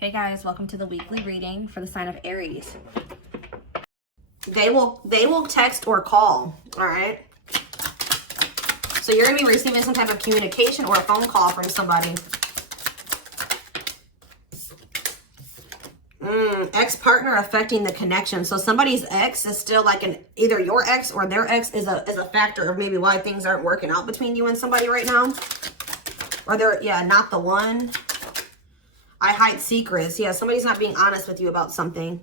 Hey guys, welcome to the weekly reading for the sign of Aries. They will text or call, all right? So you're going to be receiving some type of communication or a phone call from somebody. Ex-partner affecting the connection. So somebody's ex is still like either your ex or their ex is a factor of maybe why things aren't working out between you and somebody right now. Or they're, yeah, not the one. I hide secrets. Yeah, somebody's not being honest with you about something.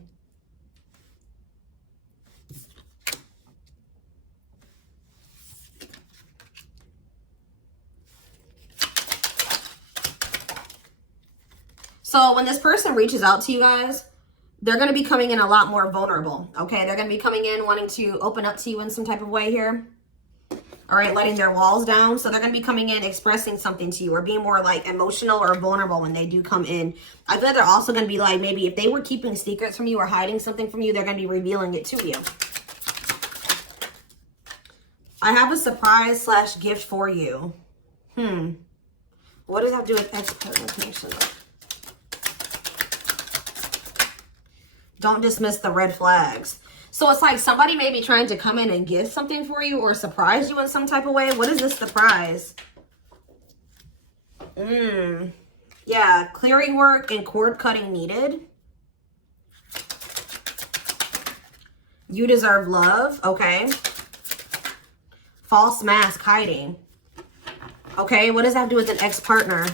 So when this person reaches out to you guys, they're going to be coming in a lot more vulnerable, okay? They're going to be coming in wanting to open up to you in some type of way here. All right, letting their walls down. So they're going to be coming in expressing something to you or being more like emotional or vulnerable when they do come in. I feel like they're also going to be like, maybe if they were keeping secrets from you or hiding something from you, they're going to be revealing it to you. I have a surprise / gift for you. What does that have to do with ex-partner connection? Don't dismiss the red flags. So it's like somebody may be trying to come in and give something for you or surprise you in some type of way. What is this surprise? Yeah, clearing work and cord cutting needed. You deserve love. Okay. False mask hiding. Okay, what does that have to do with an ex-partner?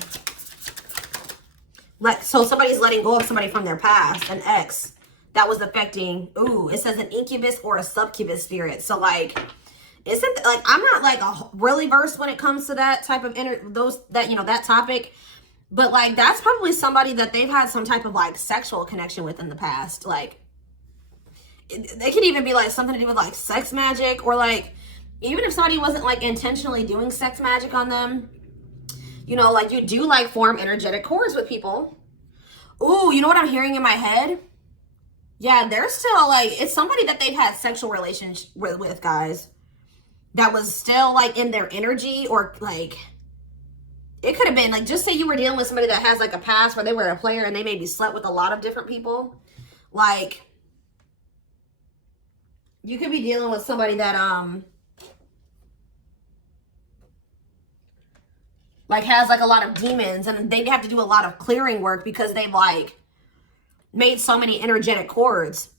So somebody's letting go of somebody from their past, an ex. That was affecting, it says an incubus or a succubus spirit. So like, isn't like, I'm not like really versed when it comes to that type of that topic, but like, that's probably somebody that they've had some type of like sexual connection with in the past. Like they could even be like something to do with like sex magic, or like, even if somebody wasn't like intentionally doing sex magic on them, like you do like form energetic cords with people. Ooh, you know what I'm hearing in my head? Yeah, they're still like, it's somebody that they've had sexual relations with, guys. That was still like in their energy, or like, it could have been like, just say you were dealing with somebody that has like a past where they were a player and they maybe slept with a lot of different people. Like, you could be dealing with somebody that, like has like a lot of demons, and they have to do a lot of clearing work because they've like made so many energetic cords.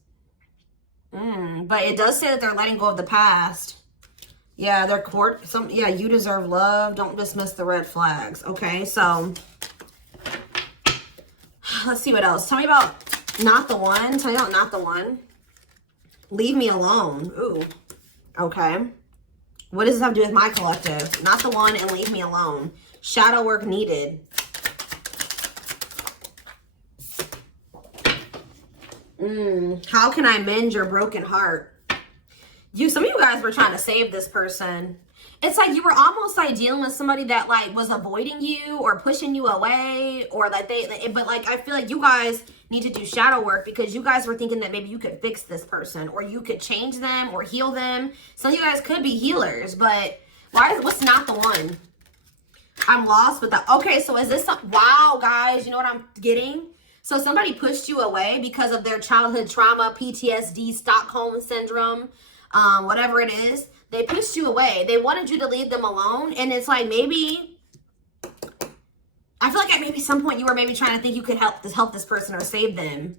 But it does say that they're letting go of the past. Yeah, their you deserve love. Don't dismiss the red flags. Okay, so let's see what else. Tell me about not the one. Tell me about not the one. Leave me alone. Ooh, okay. What does this have to do with my collective? Not the one and leave me alone. Shadow work needed. How can I mend your broken heart? Some of you guys were trying to save this person. It's like you were almost like dealing with somebody that like was avoiding you or pushing you away, or like but like I feel like you guys need to do shadow work because you guys were thinking that maybe you could fix this person or you could change them or heal them. Some of you guys could be healers, but what's not the one? I'm lost with that. Okay, so is this wow, guys, you know what I'm getting? So somebody pushed you away because of their childhood trauma, PTSD, Stockholm syndrome, whatever it is. They pushed you away. They wanted you to leave them alone. And it's like, maybe, I feel like at maybe some point you were maybe trying to think you could help this person or save them.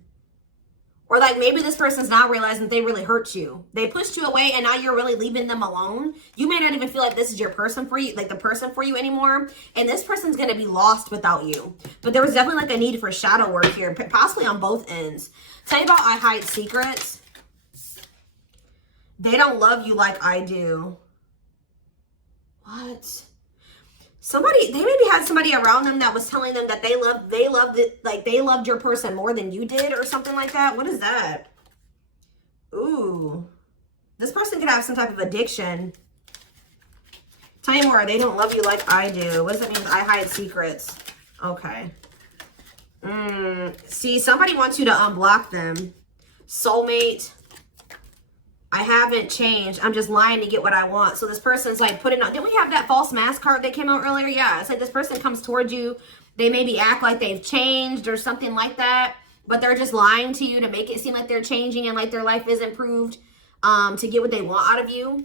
Or like maybe this person's now realizing that they really hurt you. They pushed you away and now you're really leaving them alone. You may not even feel like this is your person for you, like the person for you anymore. And this person's going to be lost without you. But there was definitely like a need for shadow work here, possibly on both ends. Tell you about I hide secrets. They don't love you like I do. What? They maybe had somebody around them that was telling them that they loved your person more than you did or something like that. What is that? Ooh. This person could have some type of addiction. Tell me more. They don't love you like I do. What does that mean? I hide secrets. Okay. See, somebody wants you to unblock them. Soulmate. I haven't changed. I'm just lying to get what I want. So this person's like putting on, didn't we have that false mask card that came out earlier? Yeah, it's like this person comes towards you They maybe act like they've changed or something like that, but they're just lying to you to make it seem like they're changing and like their life is improved, to get what they want out of you.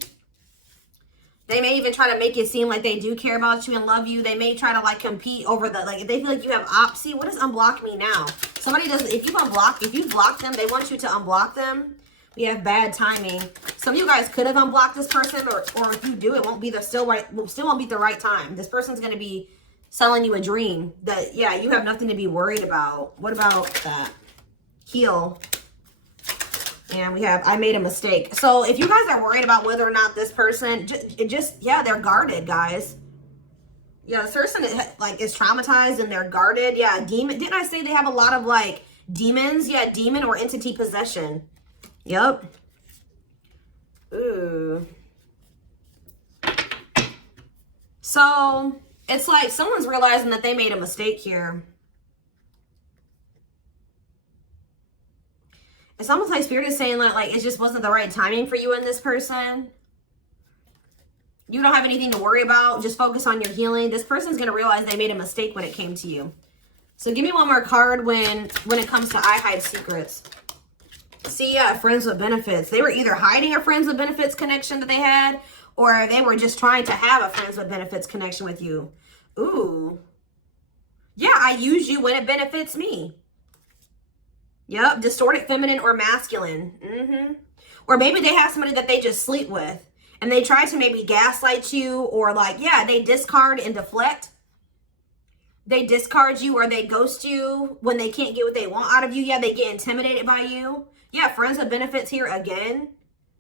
They may even try to make it seem like they do care about you and love you. They may try to like compete over the, like if they feel like you have opposite. What does unblock me now? Somebody does, if you block them, they want you to unblock them. We have bad timing. Some of you guys could have unblocked this person, or if you do, it won't be the still won't be the right time. This person's going to be selling you a dream that, yeah, you have nothing to be worried about. What about that? Heal. And we have, I made a mistake. So if you guys are worried about whether or not this person, yeah, they're guarded, guys. Yeah, this person is traumatized and they're guarded. Yeah, demon. Didn't I say they have a lot of like demons? Yeah, demon or entity possession. Yep. Ooh. So it's like someone's realizing that they made a mistake here. It's almost like Spirit is saying that like it just wasn't the right timing for you and this person. You don't have anything to worry about. Just focus on your healing. This person's going to realize they made a mistake when it came to you. So give me one more card when it comes to I hide secrets. See, yeah, friends with benefits. They were either hiding a friends with benefits connection that they had, or they were just trying to have a friends with benefits connection with you. Ooh. Yeah, I use you when it benefits me. Yep, distorted feminine or masculine. Or maybe they have somebody that they just sleep with. And they try to maybe gaslight you, or like, yeah, they discard and deflect. They discard you or they ghost you when they can't get what they want out of you. Yeah, they get intimidated by you. Yeah, friends with benefits here again.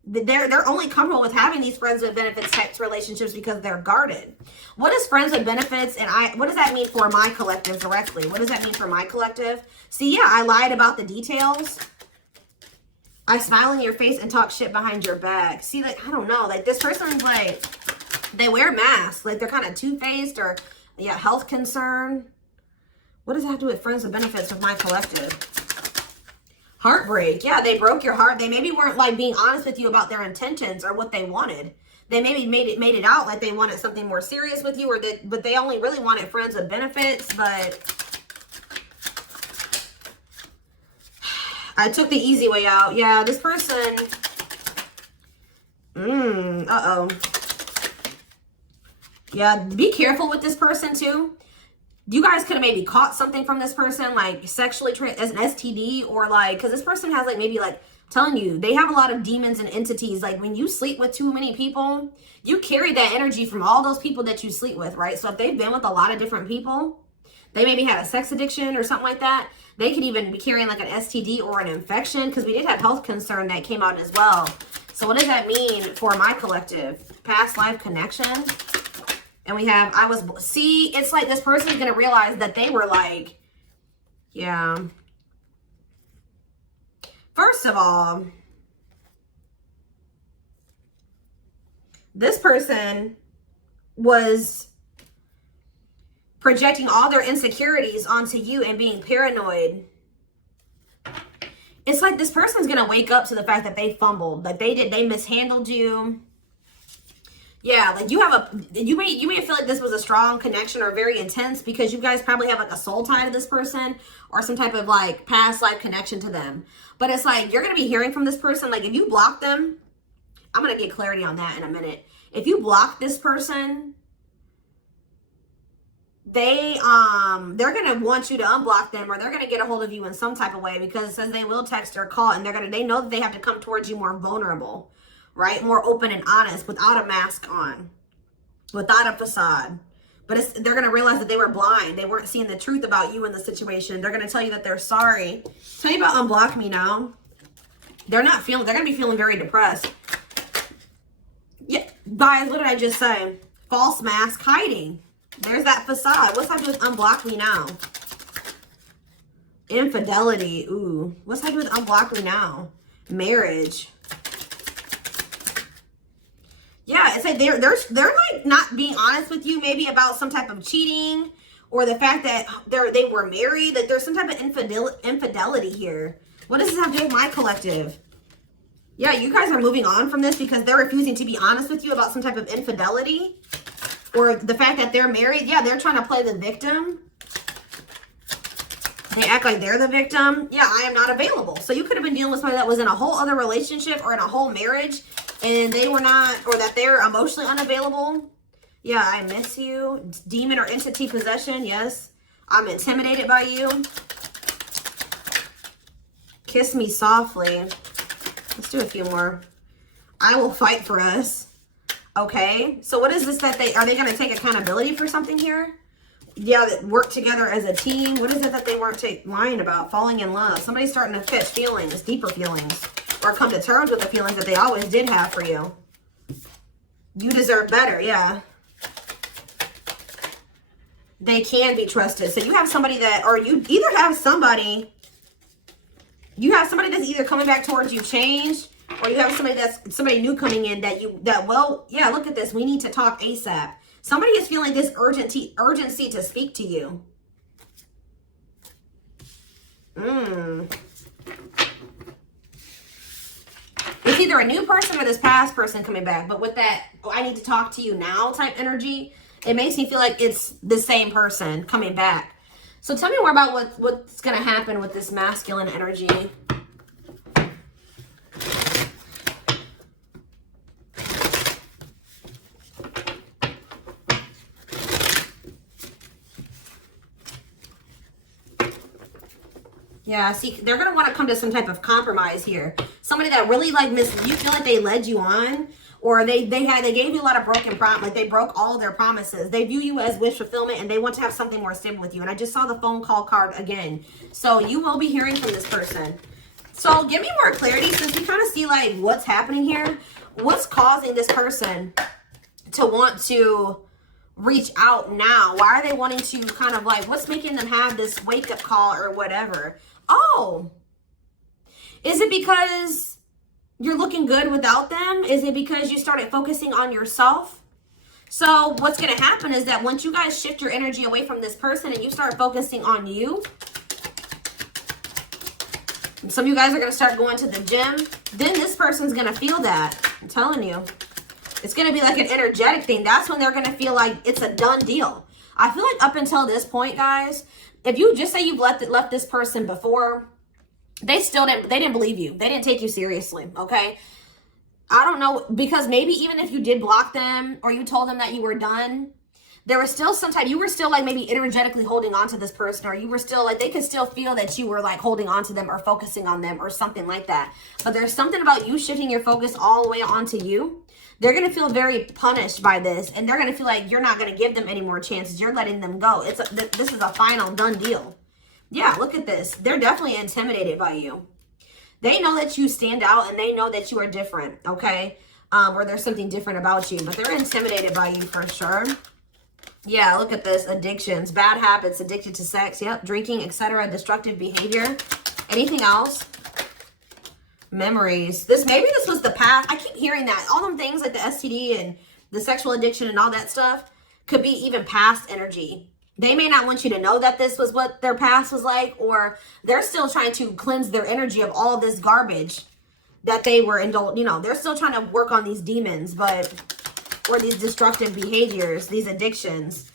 They're only comfortable with having these friends with benefits types relationships because they're guarded. What is friends with benefits, and what does that mean for my collective directly? What does that mean for my collective? See, yeah, I lied about the details. I smile in your face and talk shit behind your back. See, like, I don't know. Like, this person's like, they wear masks. Like, they're kind of two-faced, or, yeah, health concern. What does that have to do with friends with benefits with my collective? Heartbreak. Yeah, they broke your heart. They maybe weren't, like, being honest with you about their intentions or what they wanted. They maybe made it out like they wanted something more serious with you, but they only really wanted friends with benefits, but I took the easy way out. Yeah, this person, uh-oh. Yeah, be careful with this person too. You guys could have maybe caught something from this person, like sexually as an STD, or like, because this person has like maybe like, telling you, they have a lot of demons and entities. Like when you sleep with too many people, you carry that energy from all those people that you sleep with, right? So if they've been with a lot of different people, they maybe had a sex addiction or something like that. They could even be carrying like an STD or an infection, because we did have health concern that came out as well. So what does that mean for my collective? Past life connection. And we have, see, it's like this person is going to realize that they were like, yeah. First of all, this person was projecting all their insecurities onto you and being paranoid. It's like this person's going to wake up to the fact that they fumbled, like they mishandled you. Yeah, like you may feel like this was a strong connection or very intense because you guys probably have like a soul tie to this person or some type of like past life connection to them. But it's like you're going to be hearing from this person. Like if you block them, I'm going to get clarity on that in a minute. If you block this person, they're going to want you to unblock them, or they're going to get a hold of you in some type of way, because it says they will text or call, and they know that they have to come towards you more vulnerable. Right? More open and honest, without a mask on, without a facade. But they're going to realize that they were blind. They weren't seeing the truth about you in the situation. They're going to tell you that they're sorry. Tell you about unblock me now. They're going to be feeling very depressed. Yeah, guys, what did I just say? False mask hiding. There's that facade. What's that do with unblock me now? Infidelity. Ooh. What's that do with unblock me now? Marriage. Yeah, it's like they're like not being honest with you, maybe about some type of cheating, or the fact that they were married. That there's some type of infidelity here. What does this have to do with my collective? Yeah, you guys are moving on from this because they're refusing to be honest with you about some type of infidelity, or the fact that they're married. Yeah, they're trying to play the victim. They act like they're the victim. Yeah, I am not available. So you could have been dealing with somebody that was in a whole other relationship or in a whole marriage and they were not, or that they're emotionally unavailable. Yeah, I miss you. Demon or entity possession. Yes. I'm intimidated by you. Kiss me softly. Let's do a few more. I will fight for us. Okay. So what is this that are they going to take accountability for something here? Yeah, that work together as a team. What is it that they weren't lying about? Falling in love. Somebody's starting to catch feelings, deeper feelings, or come to terms with the feelings that they always did have for you. You deserve better. Yeah. They can be trusted. So you have somebody that, or you either have somebody, that's either coming back towards you changed, or you have somebody new coming in well, yeah, look at this. We need to talk ASAP. Somebody is feeling this urgency to speak to you. It's either a new person or this past person coming back. But with that, oh, I need to talk to you now type energy, it makes me feel like it's the same person coming back. So tell me more about what's going to happen with this masculine energy. Yeah, see, they're going to want to come to some type of compromise here. Somebody that really you feel like they led you on, or they gave you a lot of broken promises, like they broke all of their promises. They view you as wish fulfillment and they want to have something more stable with you. And I just saw the phone call card again. So you will be hearing from this person. So give me more clarity since we kind of see like what's happening here. What's causing this person to want to reach out now? Why are they wanting to kind of like, what's making them have this wake up call or whatever? Oh, is it because you're looking good without them? Is it because you started focusing on yourself? So what's going to happen is that once you guys shift your energy away from this person and you start focusing on you, and some of you guys are going to start going to the gym, then this person's going to feel that. I'm telling you. It's going to be like an energetic thing. That's when they're going to feel like it's a done deal. I feel like up until this point, guys, if you just say you've left this person before, they didn't believe you. They didn't take you seriously, okay? I don't know, because maybe even if you did block them or you told them that you were done, there was still you were still like maybe energetically holding on to this person, or you were still like, they could still feel that you were like holding on to them or focusing on them or something like that. But there's something about you shifting your focus all the way onto you. They're going to feel very punished by this, and they're going to feel like you're not going to give them any more chances. You're letting them go. This is a final done deal. Yeah, look at this. They're definitely intimidated by you. They know that you stand out, and they know that you are different, okay? Or there's something different about you, but they're intimidated by you for sure. Yeah, look at this. Addictions, bad habits, addicted to sex, yep, drinking, etc., destructive behavior. Anything else? Memories. Maybe this was the past. I keep hearing that. All them things like the STD and the sexual addiction and all that stuff could be even past energy. They may not want you to know that this was what their past was like, or they're still trying to cleanse their energy of all this garbage that they were indulged. You know, they're still trying to work on these demons, or these destructive behaviors, these addictions.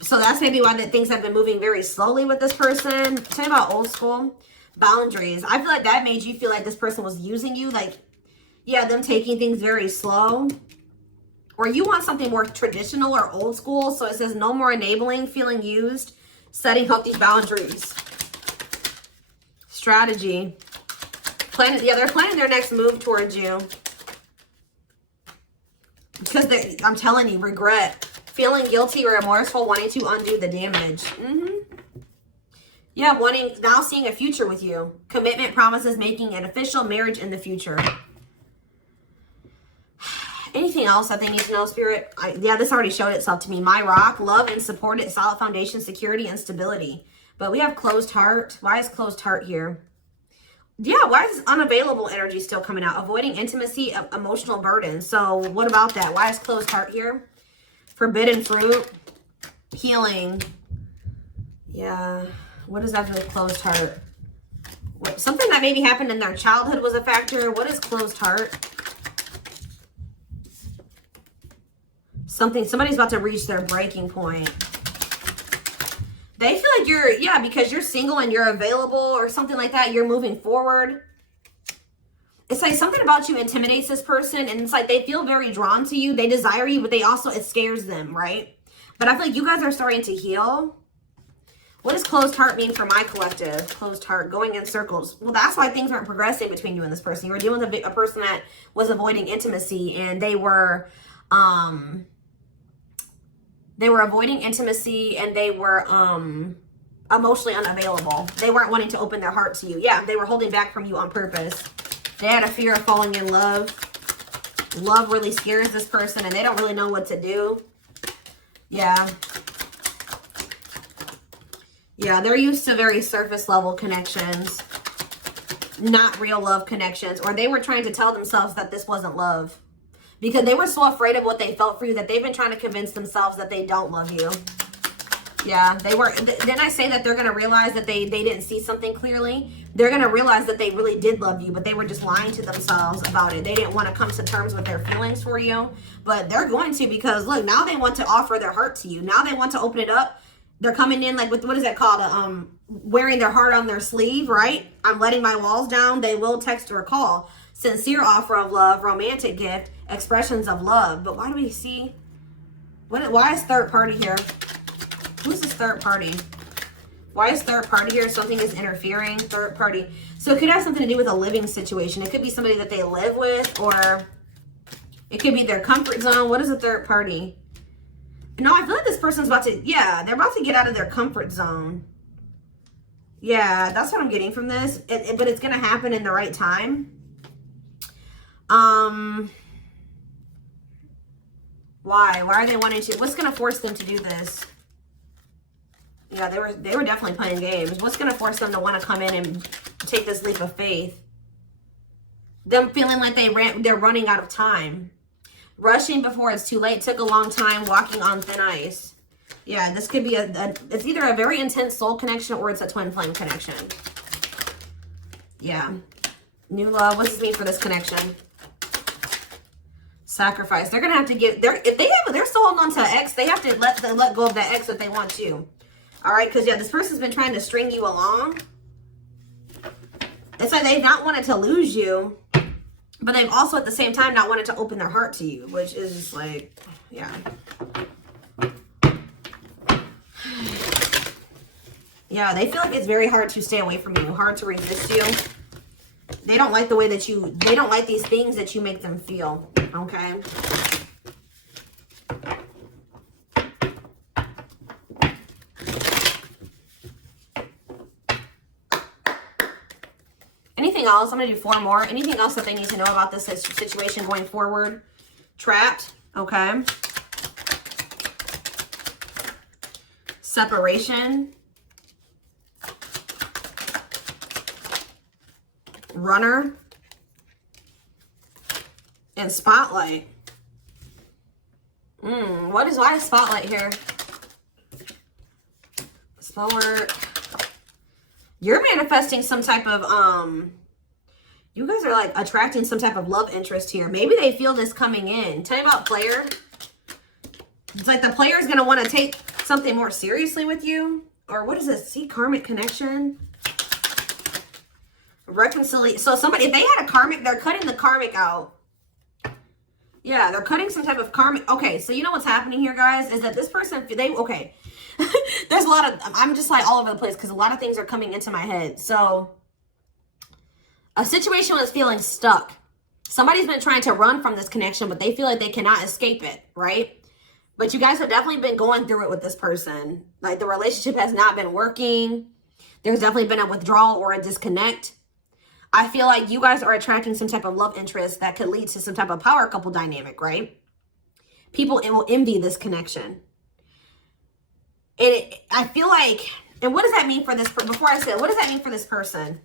So that's maybe why things have been moving very slowly with this person. Tell me about old school. Boundaries. I feel like that made you feel like this person was using you. Like, yeah, them taking things very slow. Or you want something more traditional or old school. So it says no more enabling, feeling used, setting healthy boundaries. Strategy. They're planning their next move towards you. Because I'm telling you, regret. Feeling guilty or remorseful, wanting to undo the damage. Yeah, now seeing a future with you. Commitment, promises, making an official marriage in the future. Anything else that they need to know, Spirit? Yeah, this already showed itself to me. My rock, love and supported, solid foundation, security, and stability. But we have closed heart. Why is closed heart here? Yeah, why is this unavailable energy still coming out? Avoiding intimacy, emotional burden. So what about that? Why is closed heart here? Forbidden fruit, healing. Yeah. What does that do with closed heart? Something that maybe happened in their childhood was a factor. What is closed heart? Somebody's about to reach their breaking point. They feel like you're, yeah, because you're single and you're available or something like that. You're moving forward. It's like something about you intimidates this person. And it's like they feel very drawn to you. They desire you, but they also, it scares them, right? But I feel like you guys are starting to heal. What does closed heart mean for my collective? Closed heart, going in circles. Well, that's why things aren't progressing between you and this person. You were dealing with a person that was avoiding intimacy, and they were avoiding intimacy, and they were emotionally unavailable. They weren't wanting to open their heart to you. Yeah, they were holding back from you on purpose. They had a fear of falling in love. Love really scares this person, and they don't really know what to do. Yeah. Yeah, they're used to very surface level connections, not real love connections, or they were trying to tell themselves that this wasn't love because they were so afraid of what they felt for you that they've been trying to convince themselves that they don't love you. Yeah, they were. Didn't I say that they're going to realize that they didn't see something clearly? They're going to realize that they really did love you, but they were just lying to themselves about it. They didn't want to come to terms with their feelings for you, but they're going to, because look, now they want to offer their heart to you. Now they want to open it up. They're coming in like with, what is that called? Wearing their heart on their sleeve, right? I'm letting my walls down. They will text or call. Sincere offer of love, romantic gift, expressions of love. But why do we see? Why is third party here? Who's this third party? Why is third party here? Something is interfering. Third party. So it could have something to do with a living situation. It could be somebody that they live with, or it could be their comfort zone. What is a third party? No, I feel like this person's about to, yeah, they're about to get out of their comfort zone. Yeah, that's what I'm getting from this. But it's going to happen in the right time. Why? Why are they wanting to? What's going to force them to do this? Yeah, they were definitely playing games. What's going to force them to want to come in and take this leap of faith? Them feeling like they're running out of time. Rushing before it's too late, took a long time, walking on thin ice. Yeah, this could be it's either a very intense soul connection or it's a twin flame connection. Yeah. New love. What does this mean for this connection? Sacrifice. They're gonna have to give, if they're still holding on to an ex, they have to let go of that ex if they want to. All right, because yeah, this person's been trying to string you along. It's like they've not wanted to lose you, but they've also at the same time not wanted to open their heart to you, which is just like, yeah. Yeah, they feel like it's very hard to stay away from you, hard to resist you. They don't like the way that they don't like these things that you make them feel, okay? Anything else? I'm going to do 4 more. Anything else that they need to know about this situation going forward? Trapped. Okay. Separation. Runner. And spotlight. Why is spotlight here? Slow work. You're manifesting some type of, you guys are like attracting some type of love interest here. Maybe they feel this coming in. Tell me about player. It's like the player is going to want to take something more seriously with you. Or what is this? See, karmic connection. Reconciliation. So somebody, if they had a karmic, they're cutting the karmic out. Yeah, they're cutting some type of karmic. Okay, so you know what's happening here, guys, is that this person, okay. There's a lot of, I'm just like all over the place because a lot of things are coming into my head. So a situation was feeling stuck. Somebody's been trying to run from this connection, but they feel like they cannot escape it, right? But you guys have definitely been going through it with this person. Like the relationship has not been working. There's definitely been a withdrawal or a disconnect. I feel like you guys are attracting some type of love interest that could lead to some type of power couple dynamic, right? People will envy this connection. And I feel like, and what does that mean for this, before I say, what does that mean for this person?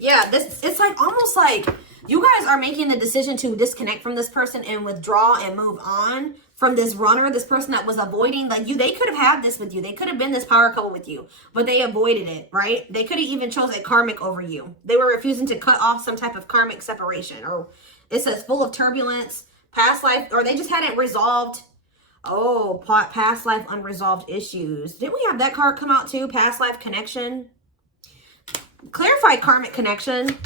Yeah, it's like almost like you guys are making the decision to disconnect from this person and withdraw and move on from this runner, this person that was avoiding, like they could have had this with you. They could have been this power couple with you, but they avoided it, right? They could have even chose a karmic over you. They were refusing to cut off some type of karmic separation, or it says full of turbulence, past life, or they just hadn't resolved Oh, past life unresolved issues. Didn't we have that card come out too? Past life connection. Clarify karmic connection.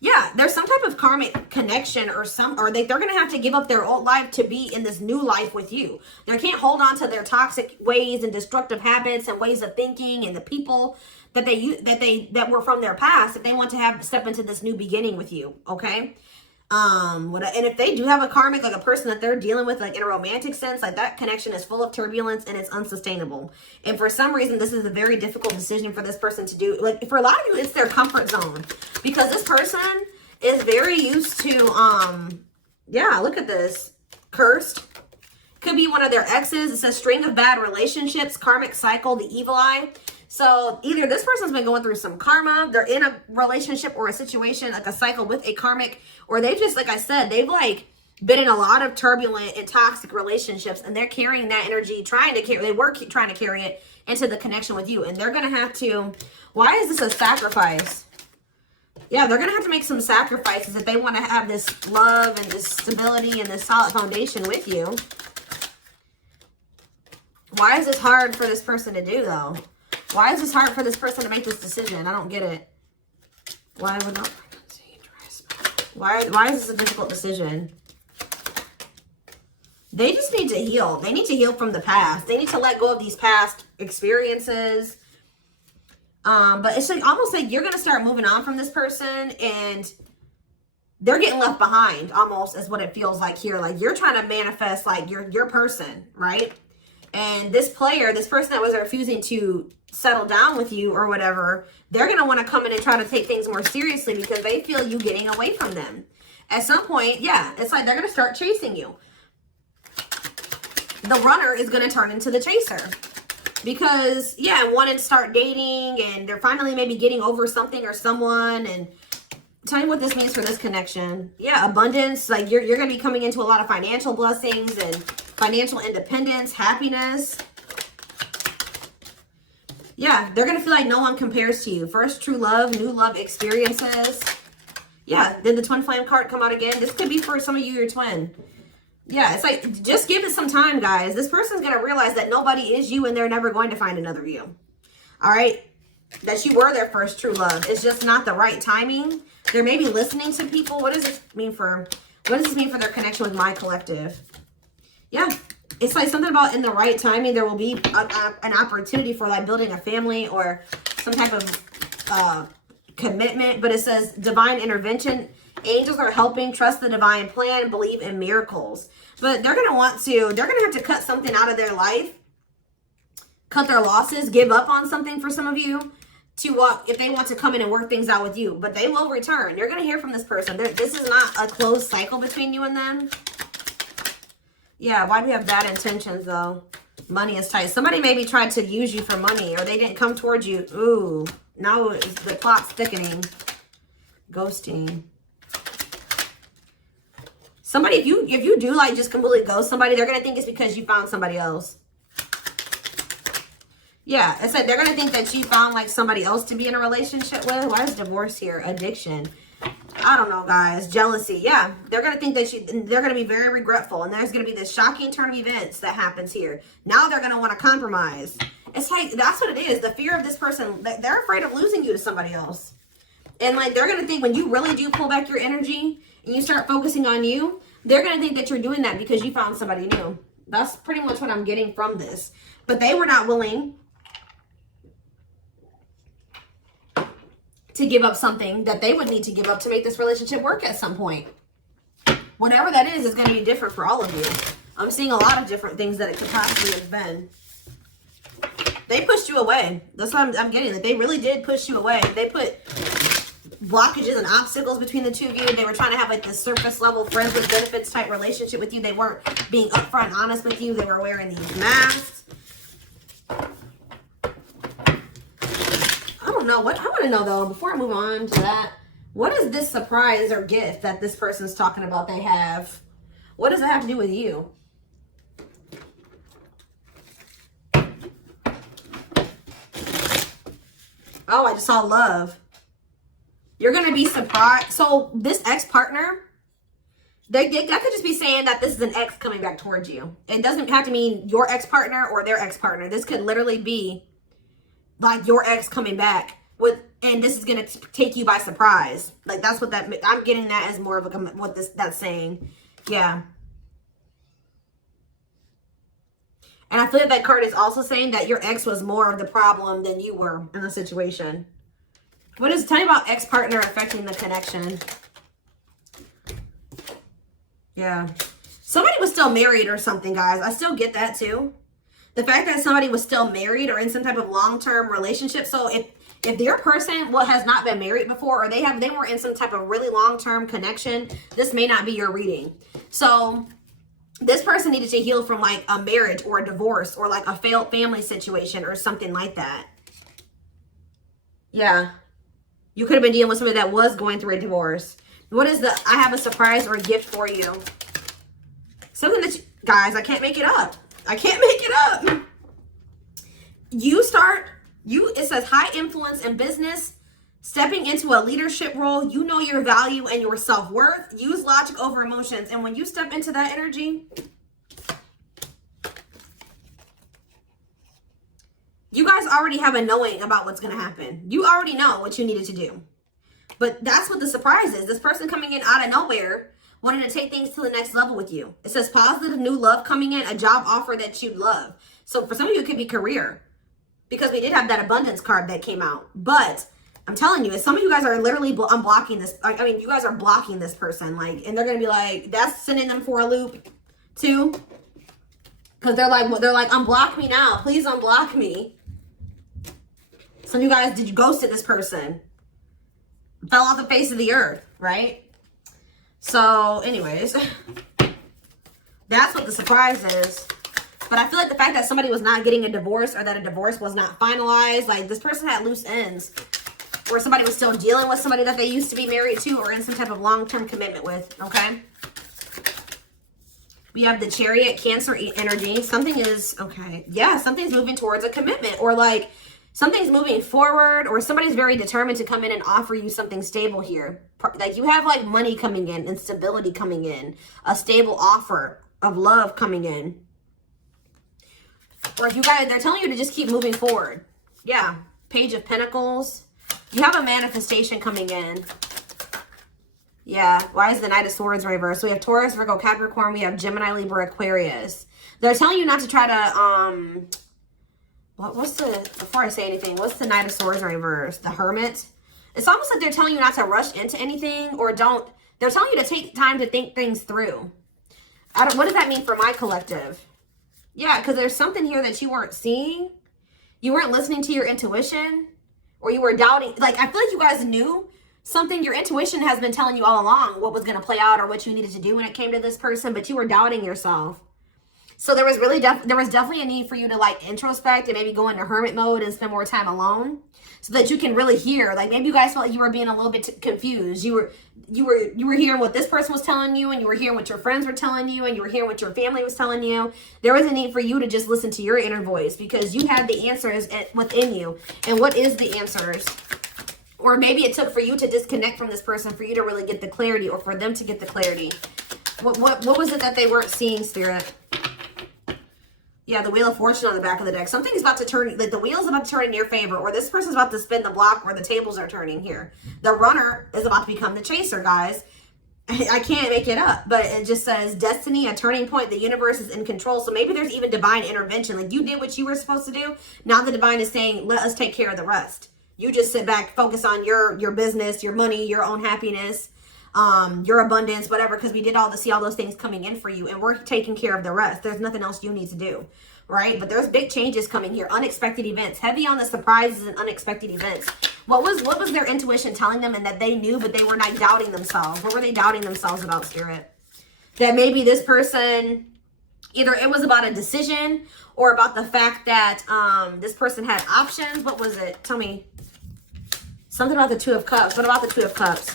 Yeah, there's some type of karmic connection or they're going to have to give up their old life to be in this new life with you. They can't hold on to their toxic ways and destructive habits and ways of thinking and the people that that were from their past if they want to step into this new beginning with you, okay? And if they do have a karmic, like a person that they're dealing with, like in a romantic sense, like that connection is full of turbulence and it's unsustainable. And for some reason, this is a very difficult decision for this person to do. Like for a lot of you, it's their comfort zone because this person is very used to, yeah, look at this. Cursed. Could be one of their exes. It says string of bad relationships, karmic cycle, the evil eye. So either this person's been going through some karma, they're in a relationship or a situation, like a cycle with a karmic, or they've just, like I said, they've like been in a lot of turbulent and toxic relationships and they're carrying that energy, trying to carry it into the connection with you. And they're going to have to, why is this a sacrifice? Yeah, they're going to have to make some sacrifices if they want to have this love and this stability and this solid foundation with you. Why is this hard for this person to do though? Why is this hard for this person to make this decision? I don't get it. Why would not frequency dress? Why is this a difficult decision? They just need to heal. They need to heal from the past. They need to let go of these past experiences. But it's like almost like you're gonna start moving on from this person and they're getting left behind almost is what it feels like here. Like you're trying to manifest like your person, right? And this person that was refusing to settle down with you or whatever, they're going to want to come in and try to take things more seriously because they feel you getting away from them. At some point, yeah, it's like they're going to start chasing you. The runner is going to turn into the chaser. Because, yeah, wanting to start dating and they're finally maybe getting over something or someone. And tell me what this means for this connection. Yeah, abundance. Like you're going to be coming into a lot of financial blessings and financial independence, happiness. Yeah, they're going to feel like no one compares to you. First, true love, new love experiences. Yeah, then the twin flame card come out again. This could be for some of you, your twin. Yeah, it's like, just give it some time, guys. This person's going to realize that nobody is you and they're never going to find another you. All right? That you were their first true love. It's just not the right timing. They're maybe listening to people. What does this mean for their connection with my collective? Yeah, it's like something about in the right timing, there will be an opportunity for like building a family or some type of commitment. But it says divine intervention. Angels are helping, trust the divine plan, believe in miracles. But they're going to have to cut something out of their life, cut their losses, give up on something for some of you if they want to come in and work things out with you. But they will return. You're going to hear from this person. This is not a closed cycle between you and them. Yeah, why do we have bad intentions though? Money is tight. Somebody maybe tried to use you for money or they didn't come towards you. Ooh, now the plot's thickening. Ghosting. Somebody, if you do like just completely ghost somebody, they're going to think it's because you found somebody else. Yeah, it's like they're going to think that you found like somebody else to be in a relationship with. Why is divorce here? Addiction. I don't know, guys. Jealousy. Yeah, they're going to think that they're going to be very regretful. And there's going to be this shocking turn of events that happens here. Now they're going to want to compromise. It's like, that's what it is. The fear of this person, they're afraid of losing you to somebody else. And like, they're going to think when you really do pull back your energy and you start focusing on you, they're going to think that you're doing that because you found somebody new. That's pretty much what I'm getting from this. But they were not willing to give up something that they would need to give up to make this relationship work at some point. Whatever that is going to be different for all of you. I'm seeing a lot of different things that it could possibly have been. They pushed you away. That's what I'm getting. Like, they really did push you away. They put blockages and obstacles between the two of you. They were trying to have like this surface level friends with benefits type relationship with you. They weren't being upfront and honest with you. They were wearing these masks. I don't know what I want to know though, before I move on to that, what is this surprise or gift that this person's talking about they have? What does it have to do with you? Oh, I just saw love. You're going to be surprised. So this ex-partner, That could just be saying that this is an ex coming back towards you. It doesn't have to mean your ex-partner or their ex-partner. This could literally be like your ex coming back with, and this is going to take you by surprise. Like that's what that, I'm getting that as more of a, what that's saying. Yeah. And I feel like that card is also saying that your ex was more of the problem than you were in the situation. What is, tell me about ex-partner affecting the connection. Yeah. Somebody was still married or something, guys. I still get that too. The fact that somebody was still married or in some type of long-term relationship. So if their person has not been married before, or they were in some type of really long-term connection, this may not be your reading. So this person needed to heal from like a marriage or a divorce or like a failed family situation or something like that. Yeah. You could have been dealing with somebody that was going through a divorce. What is the, I have a surprise or a gift for you. Something that, guys, I can't make it up. I can't make it up. It says high influence in business, stepping into a leadership role. You know your value and your self-worth. Use logic over emotions. And when you step into that energy, you guys already have a knowing about what's going to happen. You already know what you needed to do. But that's what the surprise is. This person coming in out of nowhere, wanting to take things to the next level with you. It says positive new love coming in, a job offer that you love. So for some of you, it could be career. Because we did have that abundance card that came out. But I'm telling you, some of you guys are literally unblocking this. I mean, you guys are blocking this person. Like, and they're going to be like, that's sending them for a loop too. Because they're like, unblock me now. Please unblock me. Some of you guys, did you ghosted this person? Fell off the face of the earth, right? So anyways, that's what the surprise is. But I feel like the fact that somebody was not getting a divorce or that a divorce was not finalized, like this person had loose ends, or somebody was still dealing with somebody that they used to be married to or in some type of long-term commitment with, okay? We have the Chariot, Cancer energy. Something is, okay, yeah, something's moving towards a commitment, or like something's moving forward, or somebody's very determined to come in and offer you something stable here. Like you have like money coming in and stability coming in, a stable offer of love coming in. Or if you guys, they're telling you to just keep moving forward. Yeah, Page of Pentacles. You have a manifestation coming in. Yeah, why is the Knight of Swords reversed? So we have Taurus, Virgo, Capricorn. We have Gemini, Libra, Aquarius. They're telling you not to try to, before I say anything, what's the Knight of Swords reversed? The Hermit. It's almost like they're telling you not to rush into anything, or they're telling you to take time to think things through. What does that mean for my collective? Yeah, because there's something here that you weren't seeing. You weren't listening to your intuition, or you were doubting. Like, I feel like you guys knew something. Your intuition has been telling you all along what was going to play out or what you needed to do when it came to this person, but you were doubting yourself. So there was really there was definitely a need for you to like introspect and maybe go into hermit mode and spend more time alone, so that you can really hear. Like maybe you guys felt like you were being a little bit confused. You were hearing what this person was telling you, and you were hearing what your friends were telling you, and you were hearing what your family was telling you. There was a need for you to just listen to your inner voice, because you had the answers within you. And what is the answers? Or maybe it took for you to disconnect from this person for you to really get the clarity, or for them to get the clarity. What was it that they weren't seeing, Spirit? Yeah, the Wheel of Fortune on the back of the deck. Something's about to turn, like the wheel's about to turn in your favor, or this person's about to spin the block where the tables are turning here. The runner is about to become the chaser, guys. I can't make it up, but it just says destiny, a turning point. The universe is in control. So maybe there's even divine intervention. Like you did what you were supposed to do. Now the divine is saying, let us take care of the rest. You just sit back, focus on your business, your money, your own happiness, your abundance, whatever, because we did see all those things coming in for you, and we're taking care of the rest. There's nothing else you need to do, right? But there's big changes coming here, unexpected events, heavy on the surprises and unexpected events. What was their intuition telling them, and that they knew, but they were not doubting themselves? What were they doubting themselves about, Spirit? That maybe this person, either it was about a decision or about the fact that this person had options. What was it? Tell me. Something about the Two of Cups. What about the Two of Cups?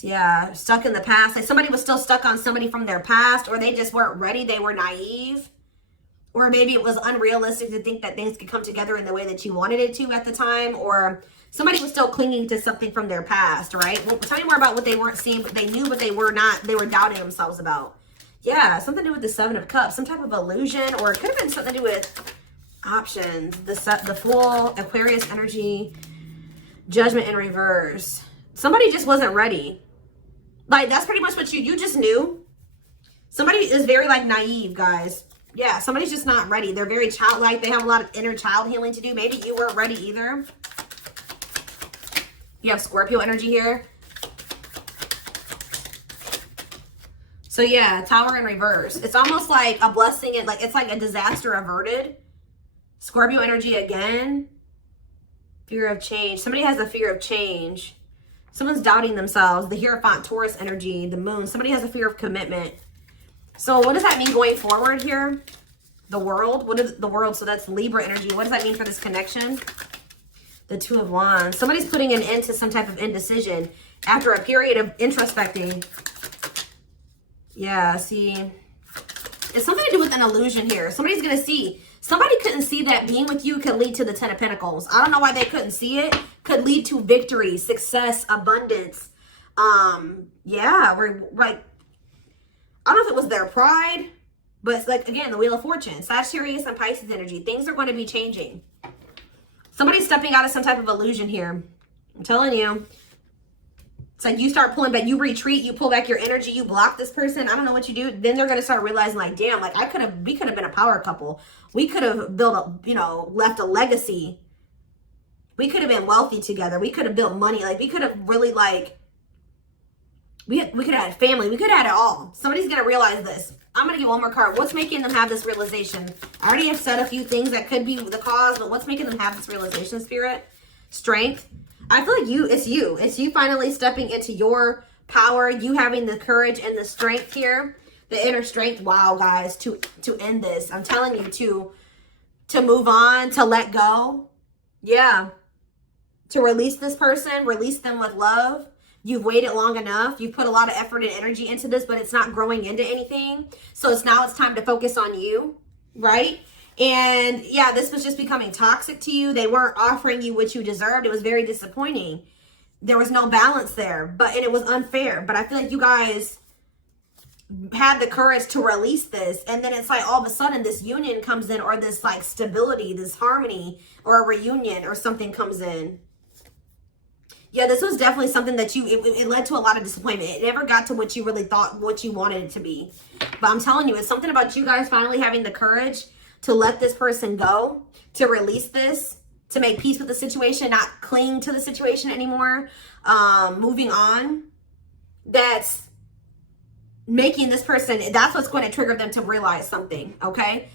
Yeah, stuck in the past. Like somebody was still stuck on somebody from their past, or they just weren't ready. They were naive. Or maybe it was unrealistic to think that things could come together in the way that you wanted it to at the time. Or somebody was still clinging to something from their past, right? Well, tell me more about what they weren't seeing, but they knew, but they were not. They were doubting themselves about. Yeah, something to do with the Seven of Cups. Some type of illusion, or it could have been something to do with options. The Fool, Aquarius energy, Judgment in reverse. Somebody just wasn't ready. Like, that's pretty much what you just knew. Somebody is very, like, naive, guys. Yeah, somebody's just not ready. They're very childlike. They have a lot of inner child healing to do. Maybe you weren't ready either. You have Scorpio energy here. So yeah, Tower in reverse. It's almost like a blessing. It's like a disaster averted. Scorpio energy again. Fear of change. Somebody has a fear of change. Someone's doubting themselves. The Hierophant, Taurus energy, the moon. Somebody has a fear of commitment. So what does that mean going forward here? The world. What is the world? So that's Libra energy. What does that mean for this connection? The Two of Wands. Somebody's putting an end to some type of indecision after a period of introspecting. Yeah, see. It's something to do with an illusion here. Somebody's going to see. Somebody couldn't see that being with you could lead to the Ten of Pentacles. I don't know why they couldn't see it. Could lead to victory, success, abundance. Yeah, we're like, I don't know if it was their pride, but it's like, again, the Wheel of Fortune. Sagittarius and Pisces energy. Things are going to be changing. Somebody's stepping out of some type of illusion here. I'm telling you. It's like you start pulling back. You retreat. You pull back your energy. You block this person. I don't know what you do. Then they're going to start realizing, like, damn, like, we could have been a power couple. We could have built left a legacy. We could have been wealthy together. We could have built money. Like, we could have really, like, we could have had family. We could have had it all. Somebody's going to realize this. I'm going to get one more card. What's making them have this realization? I already have said a few things that could be the cause, but what's making them have this realization, Spirit? Strength. I feel like it's you. It's you finally stepping into your power. You having the courage and the strength here. The inner strength. Wow, guys, to end this. I'm telling you, to move on, to let go. Yeah. To release this person, release them with love. You've waited long enough. You've put a lot of effort and energy into this, but it's not growing into anything. So it's time to focus on you, right? And yeah, this was just becoming toxic to you. They weren't offering you what you deserved. It was very disappointing. There was no balance there, and it was unfair. But I feel like you guys had the courage to release this. And then it's like all of a sudden this union comes in, or this like stability, this harmony, or a reunion or something comes in. Yeah, this was definitely something that it led to a lot of disappointment. It never got to what you really thought, what you wanted it to be. But I'm telling you, it's something about you guys finally having the courage to let this person go, to release this, to make peace with the situation, not cling to the situation anymore, moving on. That's making this person, that's what's going to trigger them to realize something, okay?